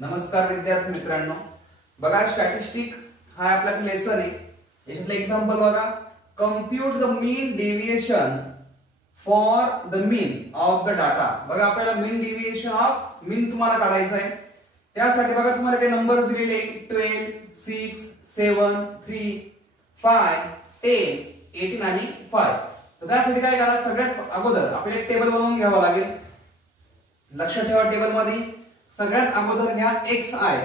नमस्कार विद्यार्थी मित्रांनो, बघा स्टॅटिस्टिक हा आपला लेसन आहे. याच्यातलं एक्झाम्पल बघा. Compute the mean deviation for the mean of the data. बघा आपल्याला मीन डेविएशन ऑफ मीन तुम्हाला काढायचं आहे. त्यासाठी बघा तुम्हाला काही नंबर्स दिलेले 12, 6, 7, 3, 5, 10, 18 आणि 5. तर त्यासाठी काय करा, सगळ्यात अगोदर आपल्याला एक टेबल बनवून घ्यावा लागेल. लक्षात ठेवा, टेबल मध्ये सगळ्यात अगोदर घ्या xi.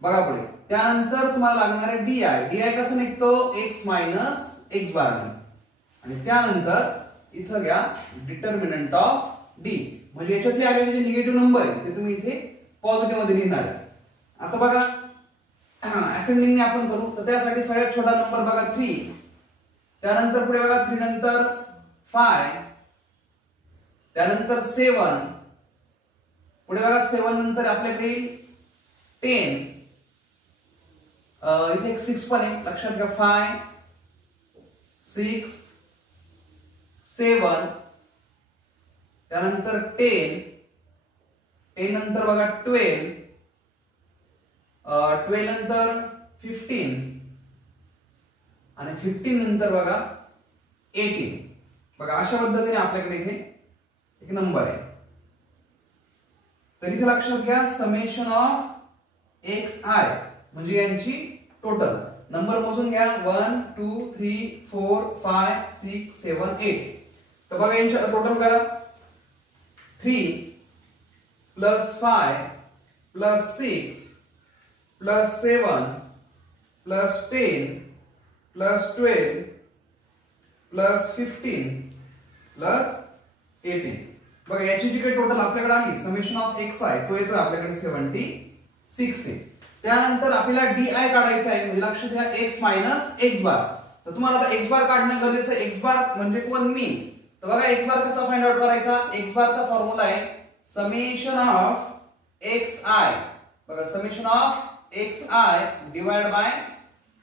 बघा पुढे त्यानंतर तुम्हाला लागणार आहे di. di कसं निघतो, x मायनस x बार आणि त्यानंतर इथं घ्या डिटर्मिनंट ऑफ d. म्हणजे याच्यातले आलेले जे निगेटिव्ह नंबर आहे ते तुम्ही इथे पॉझिटिव्ह मध्ये लिहिणार आहे. आता बघा असेंडिंग ने आपण करू. तर त्यासाठी सगळ्यात छोटा नंबर बघा 3. त्यानंतर पुढे बघा 3 नंतर 5, त्यानंतर 7, पुढे बघा 7 नंतर आपल्याकडे 10, इथे एक 6 पण आहे, लक्षात घ्या. 5, 6, 7, त्यानंतर 10, 10 नंतर बघा 12, 12 नंतर 15 आणि 15 नंतर बघा 18. बघा अशा पद्धतीने आपल्याकडे इथे एक नंबर आहे. तर इथे लक्षात घ्या समेशन ऑफ xi म्हणजे यांची टोटल नंबर मोजून घ्या. 1 2 3 4 5 6 7 8. तर बघा यांच्या टोटल करा. 3 plus 5 plus 6 plus 7 plus 10 plus 12 plus 15 plus 18. बघा याची जी काही टोटल आपल्याकडे आली समेशन ऑफ xi तो येतोय आपल्याकडे 76 आहे. त्यानंतर आपल्याला di काढायचा आहे. म्हणजे लक्षात घ्या x मायनस x बार. तर तुम्हाला आता x बार काढणं गरजेचं आहे. x बार म्हणजे कोण, मीन. तर बघा x बार कसा फाइंड आउट करायचा. x बारचा फॉर्म्युला आहे समेशन ऑफ xi. बघा summation of xi divide by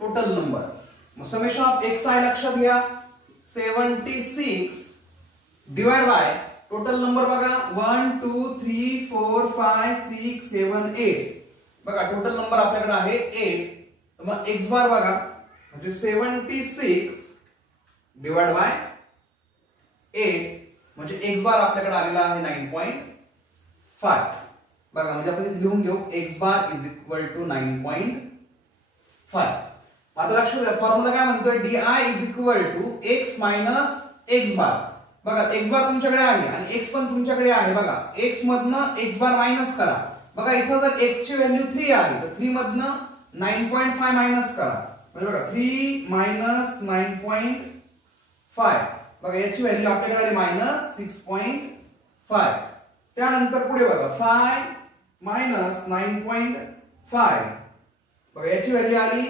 total number. मग समेशन ऑफ xi लक्षात घ्या 76 डिवाइड बाय टोटल नंबर बघा 1 2 3 4 5 6 7 8. बघा टोटल नंबर आपल्याकडे आहे 8. तर मग x बार बघा म्हणजे 76 डिवाइड बाय 8 म्हणजे x बार आपल्याकडे आलेला आहे 9.5. बघा म्हणजे आपण इथे लिहून घेऊ x bar is equal to 9.5. आता लक्षात घ्या फॉर्म्युला काय म्हणतोय, di is equal to x minus x bar. बघा x बार तुमच्याकडे आहे आणि x पण तुमच्याकडे आहे. बघा x मधनं x बार मायनस करा. बघा इथं जर x ची व्हॅल्यू 3 आहे तर 3 मधनं 9.5 मायनस करा. म्हणजे बघा 3 मायनस 9.5. बघा याची व्हॅल्यू आपल्याकडे आली मायनस 6.5. त्यानंतर पुढे बघा 5 मायनस 9.5. बघा याची व्हॅल्यू आली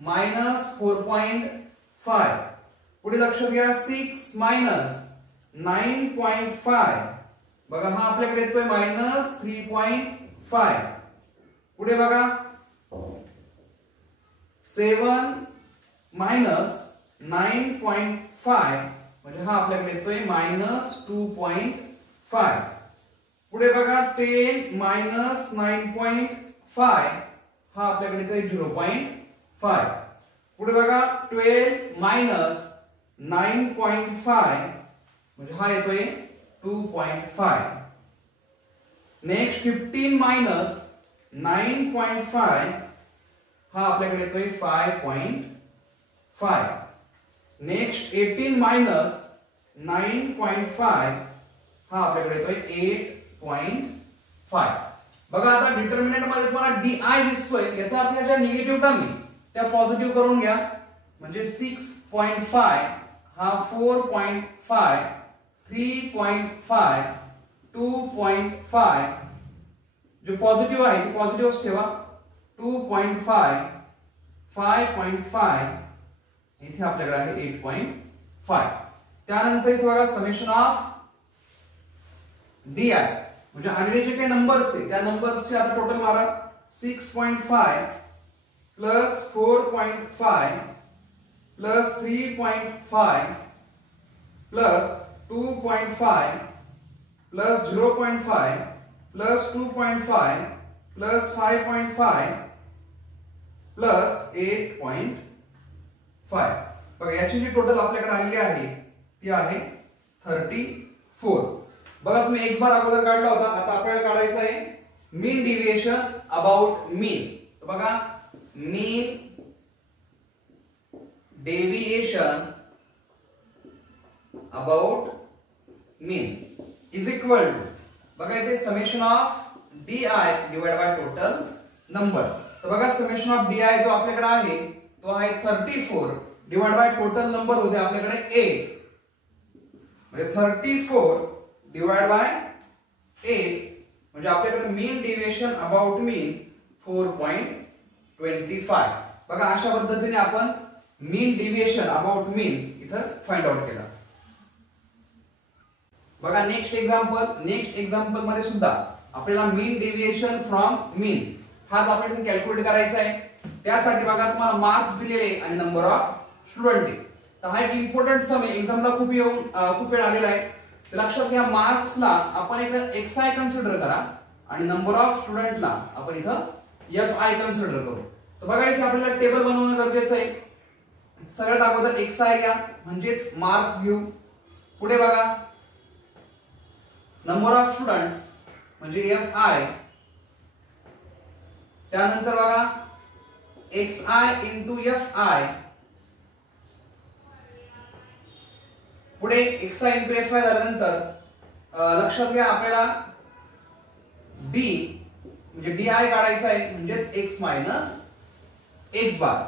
मायनस 4.5. पुढे लक्षात घ्या 6 मायनस 9.5. बघा हा आपल्याकडे येतोय मायनस 3.5. पुढे बघा 7 मायनस 9.5 म्हणजे हा आपल्याकडे येतोय मायनस 2.5. पुढे बघा 10 मायनस 9.5 हा आपल्याकडे येतोय 0.5. पुढे बघा 12 मायनस 9.5 म्हणजे हा येतोय 2.5. नेक्स्ट 15 मायनस 9.5 हा आपल्याकडे येतोय 5.5. नेक्स्ट 18 मायनस 9.5 हा आपल्याकडे येतोय 8.5. बघा आता डिटर्मिनंट मध्ये तुम्हाला di दिसतोय. याचा अर्थ ज्या निगेटिव्ह टर्म आहे त्या पॉझिटिव्ह करून घ्या. म्हणजे 6.5 हा 4.5 3.5 2.5 जो पॉझिटिव्ह आहे ते पॉझिटिव्ह ठेवा. 2.5 5.5 इथे आपल्याकडे आहे 8.5. त्यानंतर इथे बघा समेशन ऑफ di म्हणजे आलेले जे काही नंबर्स आहे त्या नंबर्सचे आता टोटल मारा. 6.5 plus 4.5 plus 3.5 plus 2.5 plus 0.5 plus 2.5 plus 5.5 plus 8.5. बघा याची जी टोटल आपल्याकडे आलेली आहे ती आहे 34. बघा तुम्ही एक्स बार अगोदर काढला होता, आता आपल्याला काढायचं आहे मीन डिव्हिएशन अबाउट मीन. बघा mean deviation about mean is equal to, बघा इथे summation of D I divide by total number. तर बघा समेशन ऑफ डी आय जो आपल्याकडे आहे तो आहे 34 डिवाइड बाय टोटल नंबर होते आपल्याकडे 8, म्हणजे 34 डिवाइड बाय 8 म्हणजे आपल्याकडे मीन डिव्हिएशन अबाउट मीन 4.25. बघा अशा पद्धतीने आपण मीन डिव्हिएशन अबाउट मीन इथं फाइंड आउट केला. बघा नेक्स्ट एक्झाम्पल मध्ये सुद्धा आपल्याला मीन डेविएशन फ्रॉम मीन हाच आपल्याला कॅल्क्युलेट करायचा आहे. त्यासाठी बघा तुम्हाला मार्क्स दिलेले आणि नंबर ऑफ स्टुडंट आहे. तर हा एक इम्पॉर्टंट सम आहे, एक्झामला खूप वेळ आलेला आहे. तर लक्षात घ्या मार्क्सला आपण एक XI कन्सिडर करा आणि नंबर ऑफ स्टुडंटला आपण इथं FI कन्सिडर करू. तर बघा इथे आपल्याला टेबल बनवणं गरजेचं आहे. सगळ्यात अगोदर XI घ्या म्हणजेच मार्क्स घेऊ. पुढे बघा नंबर ऑफ स्टुडंट्स म्हणजे FI, त्यानंतर बघा XI इंटू FI, पुढे XI इंटू FI झाल्यानंतर लक्षात घ्या आपल्याला D म्हणजे DI काढायचा आहे म्हणजेच X मायनस X बार.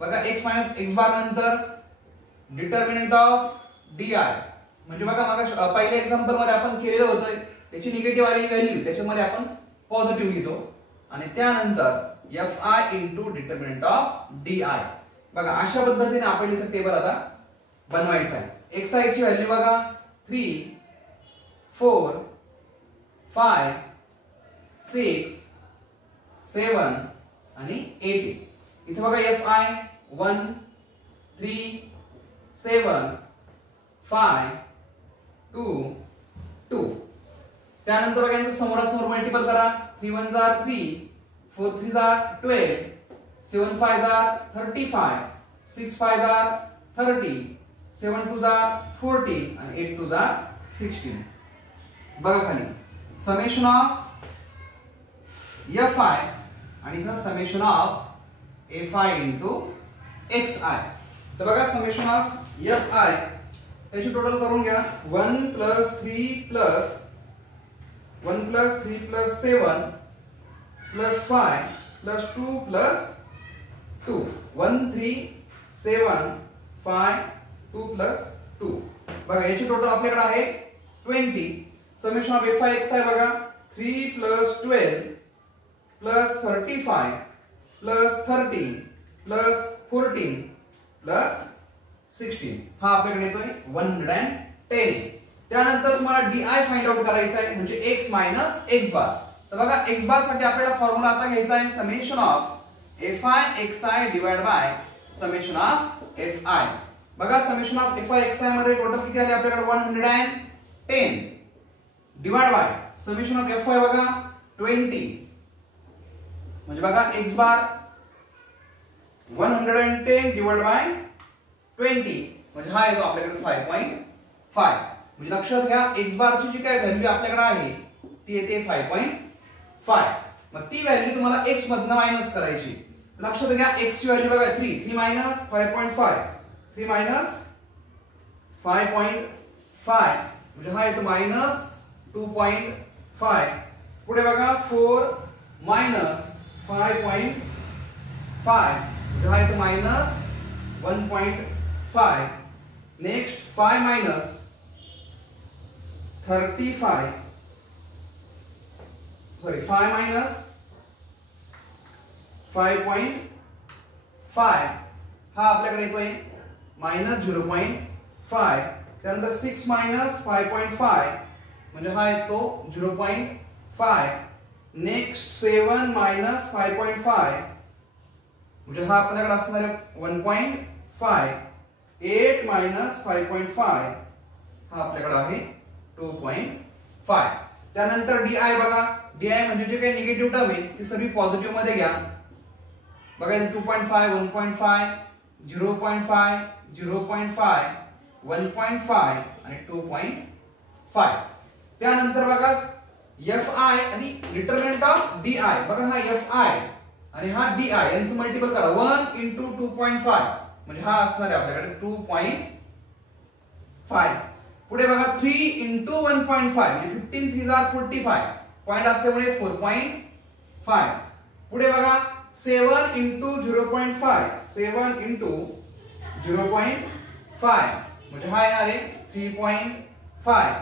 बघा X मायनस X बार नंतर डिटर्मिनंट ऑफ DI म्हणजे बघा मग पहिल्या एक्झाम्पल मध्ये आपण केलेलं होतं त्याची निगेटिव्ह आलेली व्हॅल्यू त्याच्यामध्ये आपण पॉझिटिव्ह घेतो आणि त्यानंतर FI into determinant of DI. बघा अशा पद्धतीने आपण इथे टेबल आता बनवायचा आहे. XI ची व्हॅल्यू बघा 3, 4, 5, 6, 7 आणि 8. इथे बघा FI 1, 3, 7, 5, 2, 2. त्यानंतर बघा यांचं समोरासमोर मल्टिपल करा. 3 1 जार 3, 4 3 जार 12, 7 5 जार 35, 6 5 जार 30, 7 2 जार 40 आणि 8 2 जार 16. बघा खाली समेशन ऑफ FI आणि इथं summation of FI into XI. तर बघा समेशन ऑफ FI त्याची टोटल करून घ्या. 1 plus 3 plus 7 plus 5 plus 2 plus 2. 1 3 7 5 2 plus 2. बघा याची टोटल आपल्याकडे आहे 20. समेशन ऑफ FI XI बघा 3 plus 12 plus 35 plus 13 plus 14 plus 16. हा आपल्याकडे येतोय 110. त्यानंतर तुम्हाला DI फाइंड आउट करायचा आहे म्हणजे X मायनस X बार. तर बघा X बार साठी आपल्याला फॉर्म्युला आता घ्यायचा आहे summation of FI XI divide by summation of FI. बघा समेशन ऑफ FI XI मध्ये टोटल किती आले आपल्याकडे 110 divide by summation of FI बघा 20 म्हणजे बघा X बार 110 डिवाइड बाय 20 म्हणजे हा येतो आपल्याकडे 5.5. म्हणजे लक्षात घ्या X बार ची जी काय व्हॅल्यू आपल्याकडे आहे ती येते 5.5. मग ती व्हॅल्यू तुम्हाला X मधनं मायनस करायची. लक्षात घ्या X ची व्हॅल्यू बघा 3 मायनस 5.5, 3 मायनस 5.5 म्हणजे हा येतो मायनस 2.5. पुढे बघा 4 मायनस 5.5 म्हणजे हा येतो minus 1.5. Next 5 minus 35 sorry 5 minus 5.5 हा आपल्याकडे येतोय मायनस 0.5. त्यानंतर 6 मायनस 5.5 म्हणजे हा येतो 0.5. नेक्स्ट 7 मायनस 5.5 म्हणजे हा आपल्याकडे असणार आहे 1.5. 8 मायनस 5.5 हा आपल्याकडे आहे 2.5. त्यानंतर DI बघा, DI म्हणजे जे काही निगेटिव्ह टर्म आहे ती सर्व पॉझिटिव्ह मध्ये घ्या. बघा इथे 2.5, 1.5, 0.5, 0.5, 1.5 आणि 2.5. त्यानंतर बघा FI आणि डिटर्मिनंट ऑफ DI. बघा हा FI आणि हा DI यांचं मल्टिपल करा. 1 into 2.5 म्हणजे हा असणार आहे आपल्याकडे 2.5. पुढे बघा 3 into 1.5 म्हणजे 15 3 are 45. पॉइंट असल्यामुळे 4.5. पुढे बघा 7 into 0.5, 7 into 0.5 म्हणजे हा येणार आहे 3.5.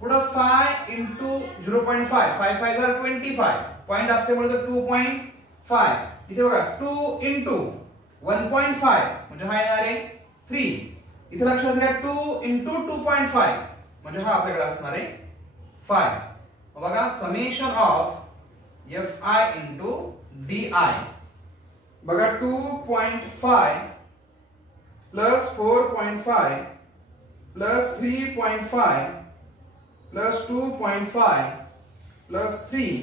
पुढे 5 into 0.5, 5 5 are 25. पॉइंट असल्यामुळे 2.5. इथे बघा 2 into 1.5 म्हणजे हा येणार आहे 3. इथे लक्षात घ्या 2 into 2.5 म्हणजे हा आपल्याकडे असणार आहे 5. बघा summation of FI into DI. बघा 2.5 plus 4.5 plus 3.5 plus 2.5 plus 3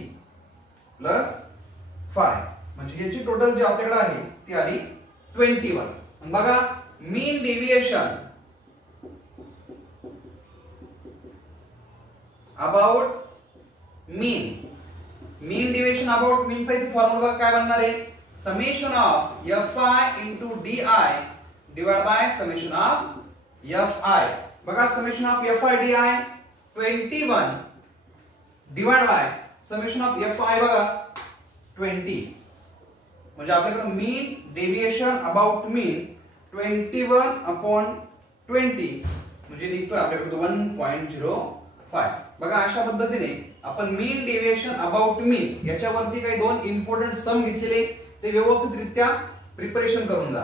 plus 5 म्हणजे याची टोटल जी आपल्याकडे आहे ती आली 21. बघा mean deviation about mean. Mean deviation about mean चा इथे फॉर्म्युला काय बनणार आहे? Summation of FI into DI divide by summation of FI. बघा summation of FI DI 21 divide by summation of FI बघा 20. म्हणजे आपल्याकडे मीन डेविएशन अबाउट मीन 21/20 म्हणजे निघतोय आपल्याकडे 1.05. बघा अशा पद्धतीने आपण मीन डेविएशन अबाउट मीन याच्यावरती काही 2 इम्पॉर्टंट सम घेतलेले ते व्यवस्थितरित्या प्रिपरेशन करून जा.